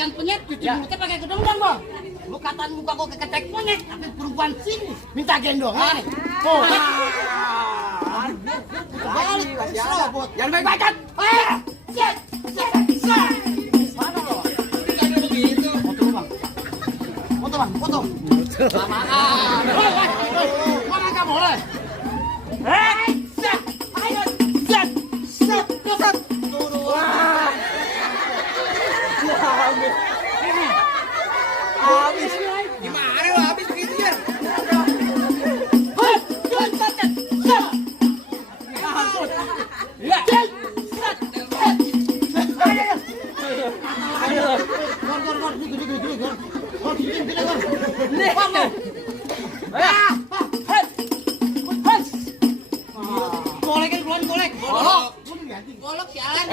makan penyet, cuci mulutnya pakai gedung dong, Bang. Lu katain muka gua keketek penyet, tapi perempuan sini minta gendongan. Oh. Jangan baik bacot. Mana lo? Ini begitu. Foto, Bang. Foto. Lamaan. Mana enggak boleh? Ayo. Set. Turun. Habis. Gimana lo habis begitu ya? Golek, golek. Golek, sialan.